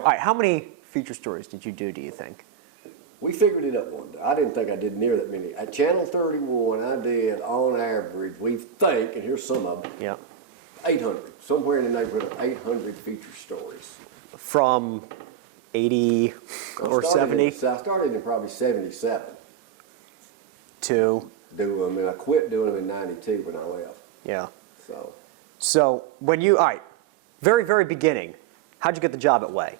All right, how many feature stories did you do you think? We figured it up one day. I didn't think I did near that many. At Channel 31, I did on average, we think, and here's some of them, Yeah. 800, somewhere in the neighborhood of 800 feature stories. From 80 or 70 I started in probably 77 to, doing them, and I quit doing them in 92 when I left. yeah. So when you, all right, very, very beginning, how'd you get the job at Way?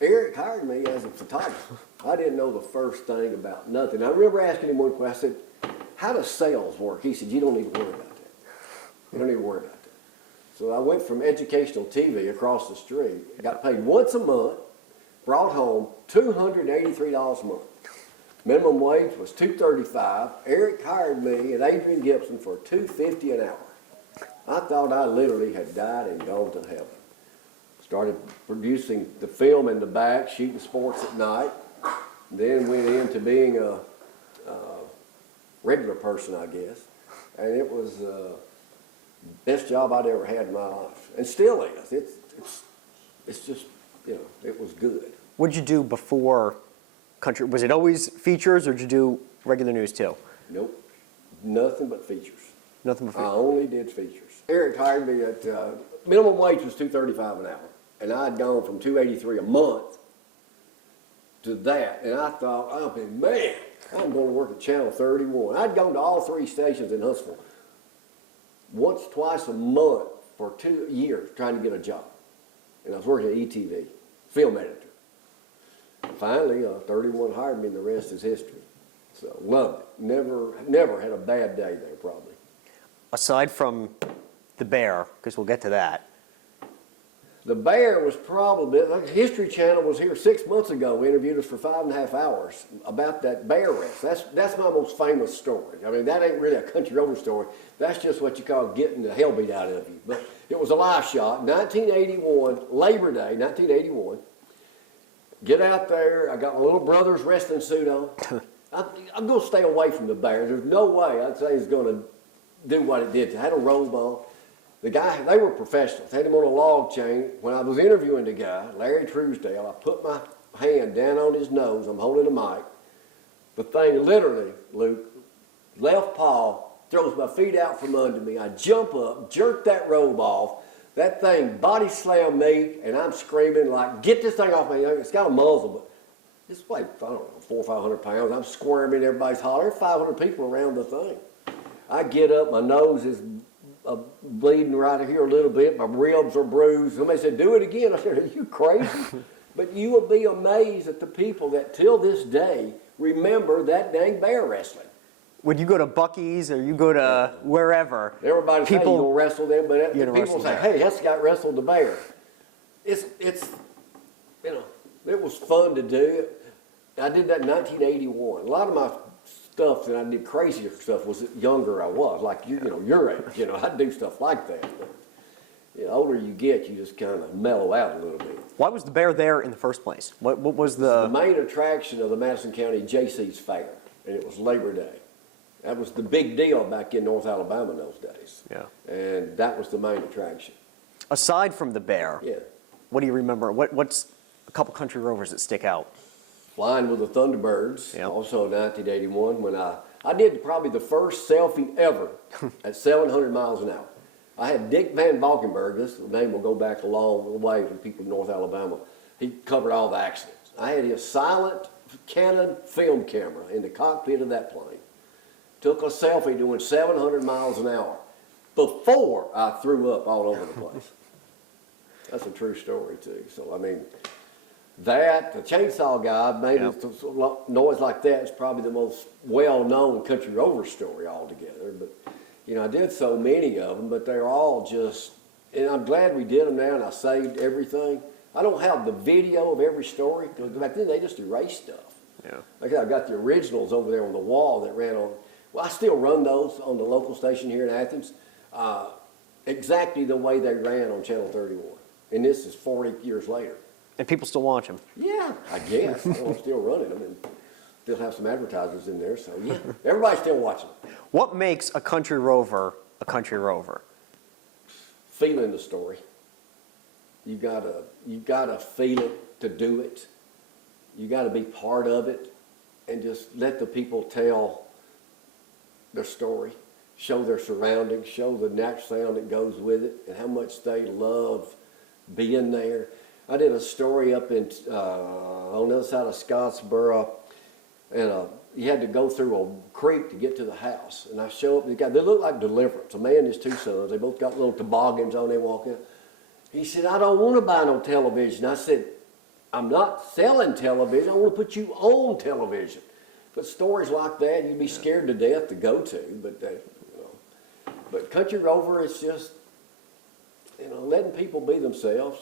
Eric hired me as a photographer. I didn't know the first thing about nothing. I remember asking him one question. I said, how does sales work? He said, you don't need to worry about that. You don't need to worry about that. So I went from educational TV across the street, got paid once a month, brought home $283 a month. Minimum wage was $235. Eric hired me and Adrian Gibson for $250 an hour. I thought I literally had died and gone to heaven. Started producing the film in the back, shooting sports at night. Then went into being a regular person, I guess. And it was the best job I'd ever had in my life. And still is. It's just, you know, it was good. What did you do before country? Was it always features or did you do regular news too? Nope. Nothing but features. Nothing but features. I only did features. Eric hired me at, minimum wage was $235 an hour. And I'd gone from $283 a month to that. And I thought, oh man, I'm going to work at Channel 31. I'd gone to all 3 stations in Huntsville once, twice a month for 2 years trying to get a job. And I was working at ETV, film editor. And finally, 31 hired me and the rest is history. So loved it. Never had a bad day there probably. Aside from the bear, because we'll get to that. The bear was probably, like History Channel was here 6 months ago, interviewed us for 5.5 hours about that bear race. That's my most famous story. I mean, that ain't really a country rover story. That's just what you call getting the hell beat out of you. But it was a live shot, 1981, Labor Day, 1981. Get out there, I got my little brother's wrestling suit on. I'm going to stay away from the bear. There's no way I'd say he's going to do what it did. I had a robe on. The guy, they were professionals, had him on a log chain. When I was interviewing the guy, Larry Truesdale, I put my hand down on his nose, I'm holding a mic. The thing literally, Luke, left paw, throws my feet out from under me. I jump up, jerk that robe off. That thing body slammed me, and I'm screaming like, get this thing off me. It's got a muzzle, but it's like, I don't know, 400 or 500 pounds. I'm squirming, everybody's hollering, 500 people around the thing. I get up, my nose is bleeding right here a little bit, my ribs are bruised. Somebody said, do it again. I said, are you crazy? But you will be amazed at the people that till this day remember that dang bear wrestling. When you go to Buc-ee's or you go to wherever, everybody say you're going to wrestle them, but people say, hey, that's the guy wrestled the bear. It's you know, it was fun to do. I did that in 1981. A lot of my stuff that I did crazier stuff was younger I was, like you know, your age. You know, I'd do stuff like that. But the older you get, you just kind of mellow out a little bit. Why was the bear there in the first place? What was the main attraction of the Madison County J.C.'s Fair, and it was Labor Day. That was the big deal back in North Alabama in those days. Yeah. And that was the main attraction. Aside from the bear, yeah, what do you remember? What's a couple country rovers that stick out? Flying with the Thunderbirds, yep. Also in 1981, when I did probably the first selfie ever at 700 miles an hour. I had Dick Van Valkenburg, this name will go back a long way from people in North Alabama. He covered all the accidents. I had his silent Canon film camera in the cockpit of that plane. Took a selfie doing 700 miles an hour before I threw up all over the place. That's a true story too. So I mean, that, the chainsaw guy made noise like that is probably the most well-known country rover story altogether. But you know, I did so many of them, but they're all just, and I'm glad we did them now and I saved everything. I don't have the video of every story, because back then they just erased stuff. Yeah. Like I've got the originals over there on the wall that ran on. Well, I still run those on the local station here in Athens, exactly the way they ran on Channel 31. And this is 40 years later. And people still watch them. Yeah, I guess. I'm still running them and still have some advertisers in there. So yeah, everybody's still watching them. What makes a country rover a country rover? Feeling the story. You gotta feel it to do it. You gotta be part of it, and just let the people tell their story, show their surroundings, show the natural sound that goes with it, and how much they love being there. I did a story up in on the other side of Scottsboro, and you had to go through a creek to get to the house. And I show up, they look like Deliverance. A man and his two sons, they both got little toboggans on, they walk in. He said, I don't want to buy no television. I said, I'm not selling television, I want to put you on television. But stories like that, you'd be scared to death to go to. But Country Rover, it's just, letting people be themselves.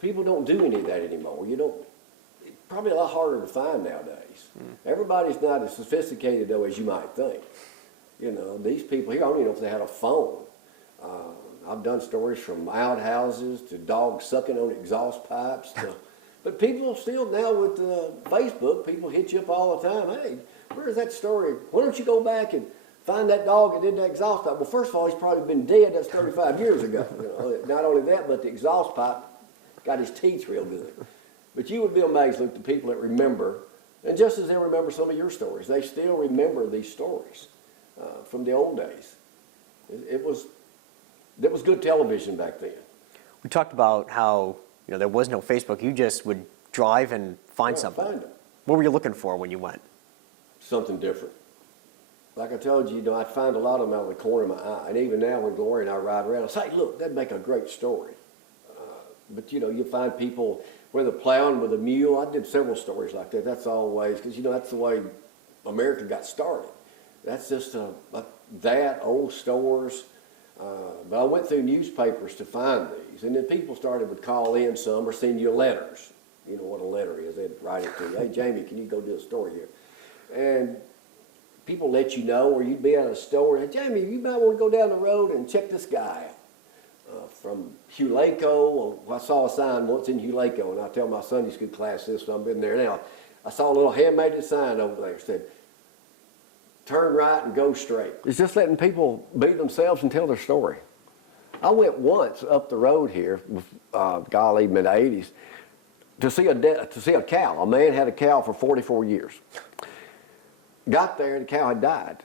People don't do any of that anymore. It's probably a lot harder to find nowadays. Everybody's not as sophisticated, though, as you might think. These people here, I don't even know if they had a phone. I've done stories from outhouses to dogs sucking on exhaust pipes. But people still now with Facebook, people hit you up all the time. Hey, where's that story? Why don't you go back and find that dog that did that exhaust pipe? Well, first of all, he's probably been dead. That's 35 years ago. Not only that, but the exhaust pipe got his teeth real good. But you would be amazed, Luke, the people that remember, and just as they remember some of your stories, they still remember these stories from the old days. It was good television back then. We talked about how there was no Facebook. You just would drive and find something. Find them. What were you looking for when you went? Something different. Like I told you, I'd find a lot of them out of the corner of my eye. And even now when Gloria and I ride around, I say, look, that'd make a great story. But you find people, whether plowing with a mule. I did several stories like that. That's always, because that's the way America got started. That's just old stores. But I went through newspapers to find these. And then people would call in some or send you letters. You know what a letter is. They'd write it to you. Hey, Jamie, can you go do a story here? And people let you know, or you'd be at a store. Hey, Jamie, you might want to go down the road and check this guy out. From Huleco, I saw a sign once in Huleco, and I tell my Sunday school class this, so I've been there now. I saw a little handmade sign over there that said, turn right and go straight. It's just letting people be themselves and tell their story. I went once up the road here, golly, mid-'80s, to see a cow. A man had a cow for 44 years. Got there, and the cow had died.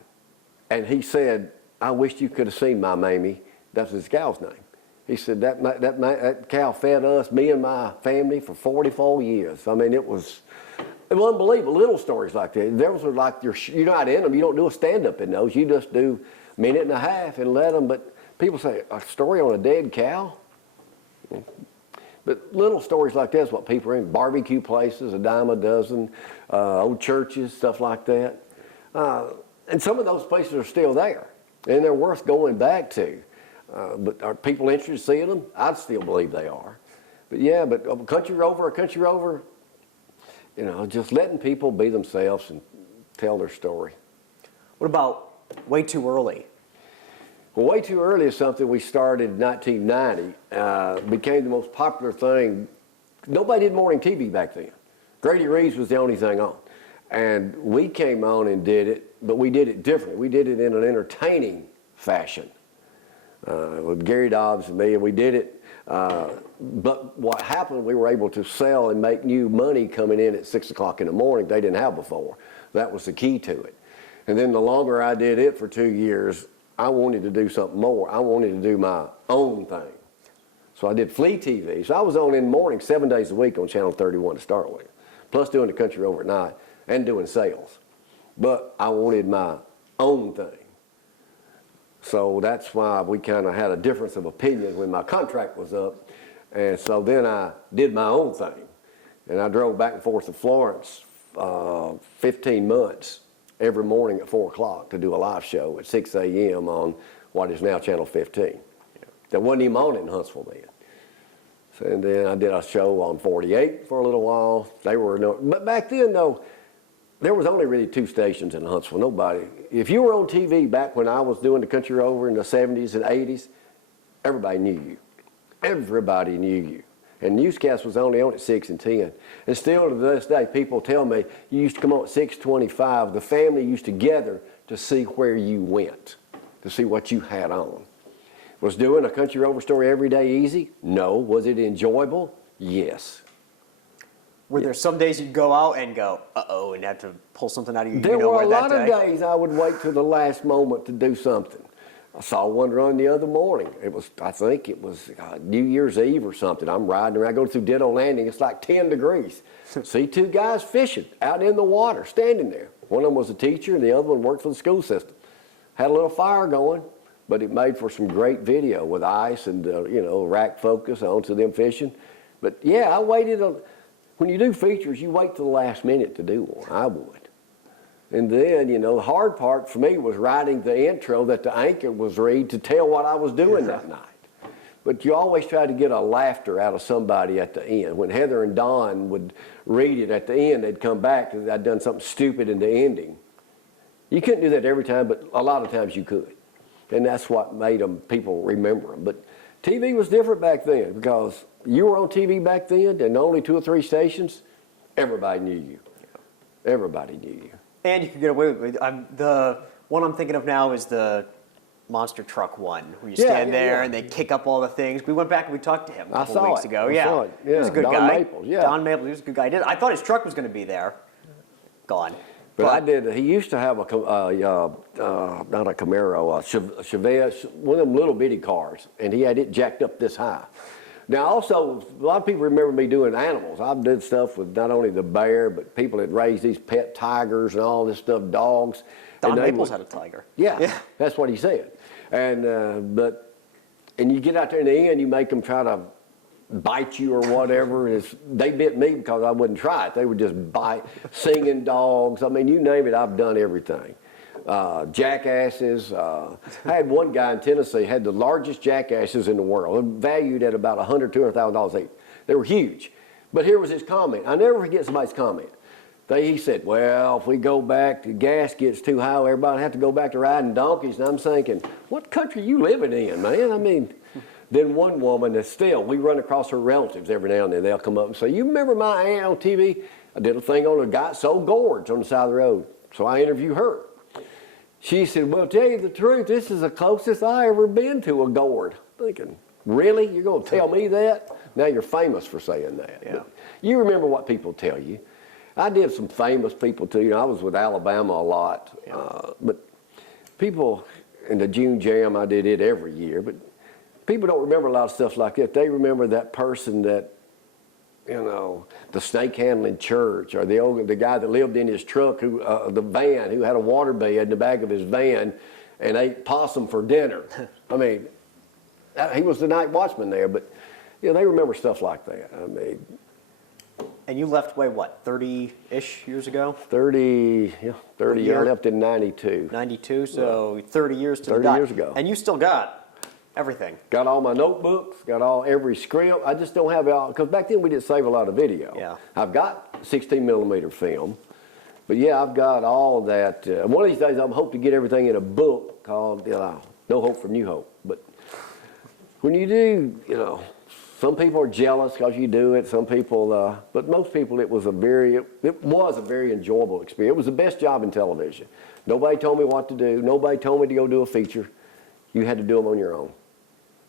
And he said, I wish you could have seen my Mamie. That's his cow's name. He said, that cow fed us, me and my family, for 44 years. I mean, it was unbelievable. Little stories like that. Those are like, you're not in them. You don't do a stand-up in those. You just do a minute and a half and let them. But people say, a story on a dead cow? But little stories like that is what people are in. Barbecue places, a dime a dozen, old churches, stuff like that. And some of those places are still there, and they're worth going back to. But are people interested in seeing them? I'd still believe they are. But yeah, a Country Rover, just letting people be themselves and tell their story. What about way too early? Well, way too early is something we started in 1990. Became the most popular thing. Nobody did morning TV back then. Grady Reeves was the only thing on. And we came on and did it, but we did it differently. We did it in an entertaining fashion. With Gary Dobbs and me, and we did it. But what happened, we were able to sell and make new money coming in at 6 o'clock in the morning they didn't have before. That was the key to it. And then the longer I did it for 2 years, I wanted to do something more. I wanted to do my own thing. So I did Flea TV. So I was on in the morning 7 days a week on Channel 31 to start with, plus doing the Country Rover at night and doing sales. But I wanted my own thing. So that's why we kind of had a difference of opinion when my contract was up. And so then I did my own thing. And I drove back and forth to Florence 15 months every morning at 4 o'clock to do a live show at 6 a.m. on what is now Channel 15. That wasn't even on in Huntsville then. So, and then I did a show on 48 for a little while. But back then, though, there was only really 2 stations in Huntsville. Nobody. If you were on TV back when I was doing the Country Rover in the 70s and 80s, everybody knew you. Everybody knew you. And newscast was only on at 6 and 10. And still to this day, people tell me, you used to come on at 6:25. The family used to gather to see where you went, to see what you had on. Was doing a Country Rover story every day easy? No. Was it enjoyable? Yes. Were there some days you'd go out and go, uh-oh, and have to pull something out of you? There were a lot that of day? days I would wait till the last moment to do something. I saw one run the other morning. I think it was New Year's Eve or something. I'm riding around, I go through Ditto Landing. It's like 10 degrees. See two guys fishing out in the water, standing there. One of them was a teacher, and the other one worked for the school system. Had a little fire going, but it made for some great video with ice and rack focus onto them fishing. But yeah, I waited. When you do features, you wait till the last minute to do one. I would. And then, the hard part for me was writing the intro that the anchor was read to tell what I was doing that night. But you always try to get a laughter out of somebody at the end. When Heather and Don would read it at the end, they'd come back because I'd done something stupid in the ending. You couldn't do that every time, but a lot of times you could. And that's what made people remember them. But TV was different back then because you were on TV back then and only 2 or 3 stations, everybody knew you. Everybody knew you. And you could get away with it. The one I'm thinking of now is the monster truck one, where you stand there and they kick up all the things. We went back and we talked to him a couple of weeks ago. I saw it. He was a good Don guy. Maples, yeah. Don Maples, he was a good guy. I thought his truck was going to be there. Gone. But I did. He used to have not a Camaro, a Chevette, one of them little bitty cars, and he had it jacked up this high. Now, also, a lot of people remember me doing animals. I've done stuff with not only the bear, but people that raised these pet tigers and all this stuff, dogs. Don Maples had a tiger. Yeah, that's what he said. And and you get out there in the end, you make them try to bite you or whatever. They bit me because I wouldn't try it. They would just bite, singing dogs. I mean, you name it, I've done everything. Jackasses. I had one guy in Tennessee had the largest jackasses in the world, valued at about $100,000, $200,000 each. They were huge. But here was his comment. I never forget somebody's comment. He said, well, if we go back, the gas gets too high, everybody have to go back to riding donkeys. And I'm thinking, what country you living in, man? I mean, then one woman is still, we run across her relatives every now and then. They'll come up and say, you remember my aunt on TV? I did a thing on a guy sold gourds on the side of the road. So I interview her. She said, well, tell you the truth, this is the closest I ever been to a gourd. Thinking, really? You're going to tell me that? Now you're famous for saying that. Yeah. But you remember what people tell you. I did some famous people too. I was with Alabama a lot. But people, in the June Jam, I did it every year. But people don't remember a lot of stuff like that. They remember that person that, the snake handling church, or the guy that lived in his truck, the van, who had a water bed in the back of his van and ate possum for dinner. I mean, he was the night watchman there, but they remember stuff like that. I mean. And you left, what, 30-ish years ago? 30 years. I left in 92. 92, so 30 years to 30 the dot. years ago. And you still got everything. Got all my notebooks, got every script. I just don't have it all, because back then we didn't save a lot of video. Yeah. I've got 16 millimeter film, but yeah, I've got all that. One of these days I'm hope to get everything in a book called No Hope for New Hope. But when you do, some people are jealous because you do it. Some people, but most people, it was a very enjoyable experience. It was the best job in television. Nobody told me what to do. Nobody told me to go do a feature. You had to do them on your own.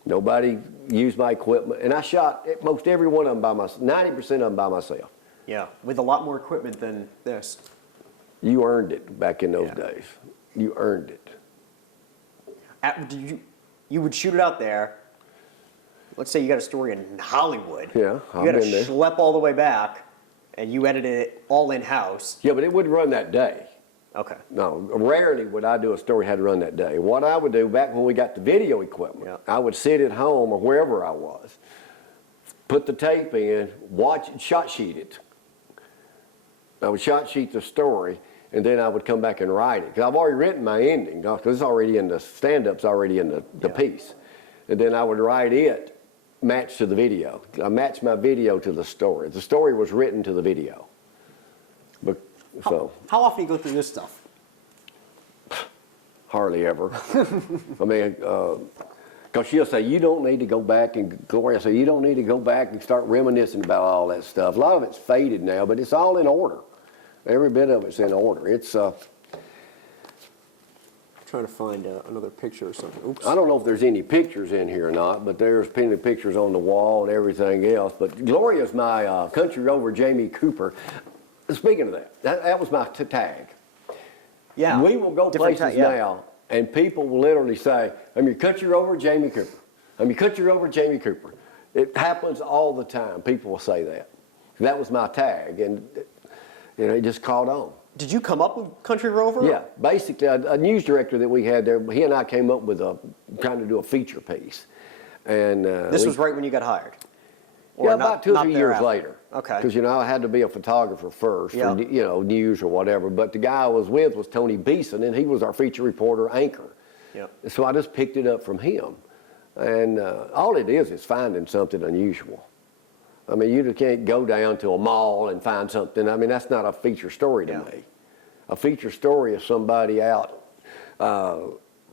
Nobody used my equipment, and I shot most every one of them by myself. 90% of them by myself. Yeah, with a lot more equipment than this. You earned it back in those days. You earned it. You would shoot it out there. Let's say you got a story in Hollywood. Yeah, you got to schlep all the way back, and you edited it all in-house. Yeah, but it wouldn't run that day. Okay. No, rarely would I do a story had to run that day. What I would do back when we got the video equipment, I would sit at home or wherever I was, put the tape in, watch it, shot sheet it. I would shot sheet the story, and then I would come back and write it. Because I've already written my ending, because it's already in the stand-up's already in the piece. And then I would write it, match to the video. I matched my video to the story. The story was written to the video. How often do you go through this stuff? Hardly ever. I mean, because she'll say, you don't need to go back, and Gloria say, you don't need to go back and start reminiscing about all that stuff. A lot of it's faded now, but it's all in order. Every bit of it's in order. It's trying to find another picture or something. Oops. I don't know if there's any pictures in here or not, but there's plenty of pictures on the wall and everything else. But Gloria's my country rover, Jamie Cooper. Speaking of that was my tag. Yeah. We will go places now, and people will literally say, I'm your country rover, Jamie Cooper. I'm your country rover, Jamie Cooper. It happens all the time. People will say that. That was my tag, and it just caught on. Did you come up with Country Rover? Yeah, basically, a news director that we had there, he and I came up with trying to do a feature piece. And this was right when you got hired? Yeah, about 2 or 3 years later. Okay. Because, I had to be a photographer first for, news or whatever. But the guy I was with was Tony Beeson, and he was our feature reporter anchor. Yep. So I just picked it up from him. And all it is finding something unusual. I mean, you just can't go down to a mall and find something. I mean, that's not a feature story to me. A feature story is somebody out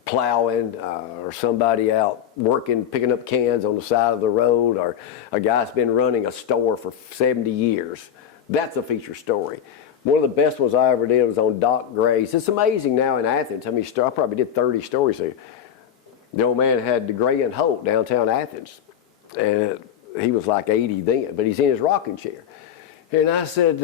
plowing or somebody out working, picking up cans on the side of the road, or a guy's been running a store for 70 years. That's a feature story. One of the best ones I ever did was on Doc Gray's. It's amazing now in Athens how many I probably did 30 stories here. The old man had the Gray and Holt downtown Athens, and he was like 80 then, but he's in his rocking chair. And I said,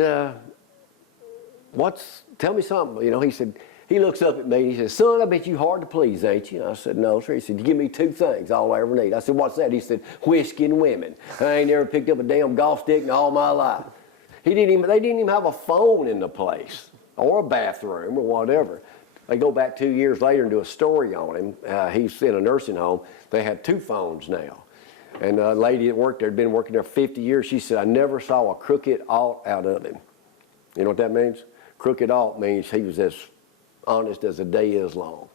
tell me something. He said, he looks up at me and he says, son, I bet you hard to please, ain't you? I said, no, sir. He said, you give me 2 things, all I ever need. I said, what's that? He said, whiskey and women. I ain't never picked up a damn golf stick in all my life. They didn't even have a phone in the place or a bathroom or whatever. They go back 2 years later and do a story on him. He's in a nursing home. They have 2 phones now. And a lady that worked there had been working there 50 years. She said, I never saw a crooked aught out of him. You know what that means? Crooked aught means he was as honest as a day is long.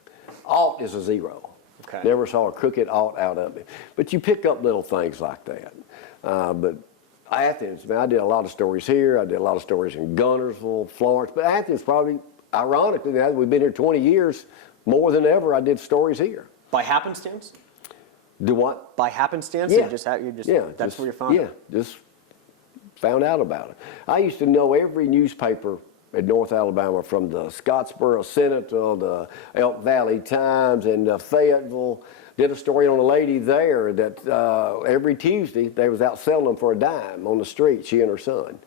Aught is a 0. Okay. Never saw a crooked aught out of him. But you pick up little things like that. But Athens, man, I did a lot of stories here. I did a lot of stories in Gunnersville, Florence. But Athens probably, ironically, now that we've been here 20 years, more than ever, I did stories here. By happenstance? Do what? By happenstance? Yeah. That's where you found it? Yeah, just found out about it. I used to know every newspaper in North Alabama, from the Scottsboro Sentinel, the Elk Valley Times, and Fayetteville. Did a story on a lady there that every Tuesday they was out selling them for a dime on the street, she and her son.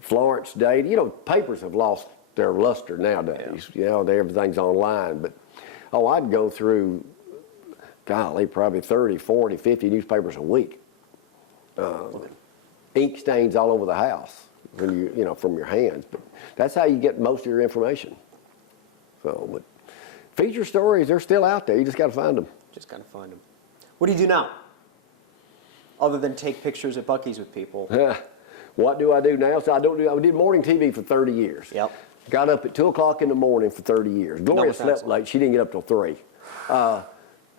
Florence Day, papers have lost their luster nowadays. Yeah. Everything's online. But, I'd go through, golly, probably 30, 40, 50 newspapers a week. Ink stains all over the house when from your hands. But that's how you get most of your information. So, but feature stories, they're still out there. You just got to find them. What do you do now? Other than take pictures at Buc-ee's with people. What do I do now? So I did morning TV for 30 years. Yep. Got up at 2 o'clock in the morning for 30 years. Gloria slept late. She didn't get up till 3.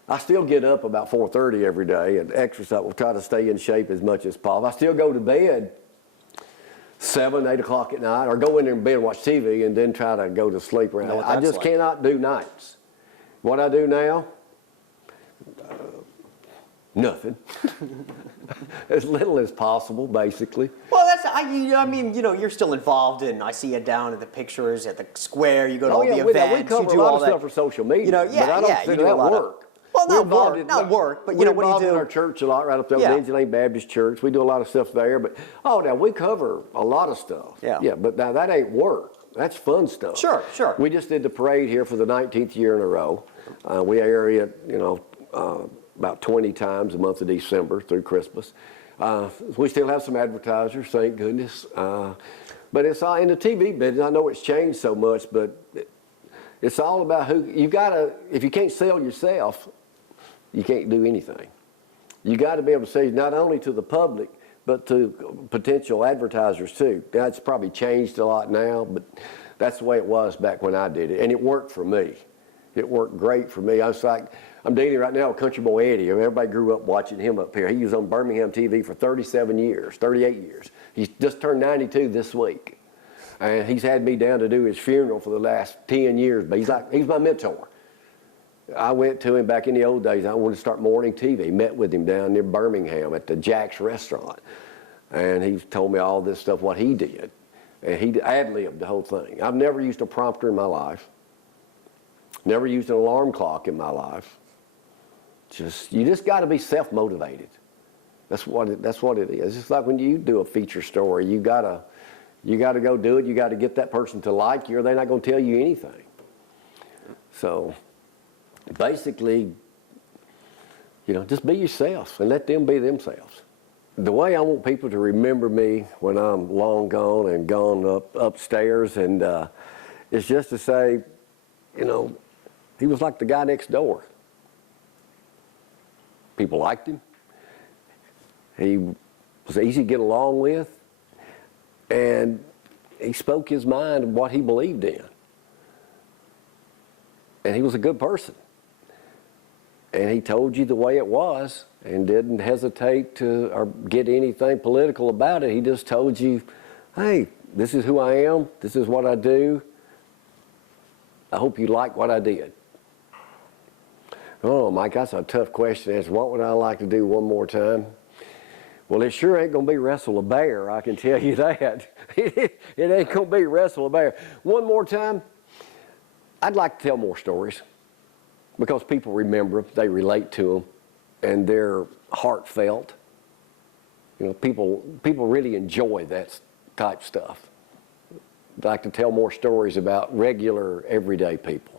I still get up about 4:30 every day and exercise. We'll try to stay in shape as much as possible. I still go to bed 7, 8 o'clock at night, or go in there in bed and watch TV and then try to go to sleep around. I just cannot do nights. What I do now, nothing. As little as possible, basically. Well, you're still involved in. I see you down at the pictures at the square. You go to all the events. We cover a lot of stuff for social media. But I don't consider that work. Well, not work, but what do you do? We're involved in our church a lot, right up there with Lindsay Lane Baptist Church. We do a lot of stuff there, but now we cover a lot of stuff. Yeah. But now that ain't work. That's fun stuff. Sure. We just did the parade here for the 19th year in a row. We air it, about 20 times a month of December through Christmas. We still have some advertisers, thank goodness. But it's all in the TV business. I know it's changed so much, but it's all about who you gotta. If you can't sell yourself, you can't do anything. You got to be able to say not only to the public, but to potential advertisers too. That's probably changed a lot now, but that's the way it was back when I did it, and it worked for me. It worked great for me. I'm dating right now with Country Boy Eddie. Everybody grew up watching him up here. He was on Birmingham TV for 37 years, 38 years. He's just turned 92 this week. And he's had me down to do his funeral for the last 10 years, but he's my mentor. I went to him back in the old days. I wanted to start morning TV. Met with him down near Birmingham at the Jack's restaurant. And he told me all this stuff, what he did. And he ad-libbed the whole thing. I've never used a prompter in my life. Never used an alarm clock in my life. You just got to be self-motivated. That's what it is. It's just like when you do a feature story, you gotta go do it. You got to get that person to like you, or they're not going to tell you anything. So basically, just be yourself and let them be themselves. The way I want people to remember me when I'm long gone and gone upstairs, and it's just to say, he was like the guy next door. People liked him. He was easy to get along with, and he spoke his mind of what he believed in. And he was a good person. And he told you the way it was and didn't hesitate to or get anything political about it. He just told you, hey, this is who I am. This is what I do. I hope you like what I did. Oh, Mike, that's a tough question. What would I like to do one more time? Well, it sure ain't going to be wrestle a bear, I can tell you that. It ain't going to be wrestle a bear. One more time, I'd like to tell more stories because people remember them, they relate to them, and they're heartfelt. People really enjoy that type stuff. I'd like to tell more stories about regular, everyday people.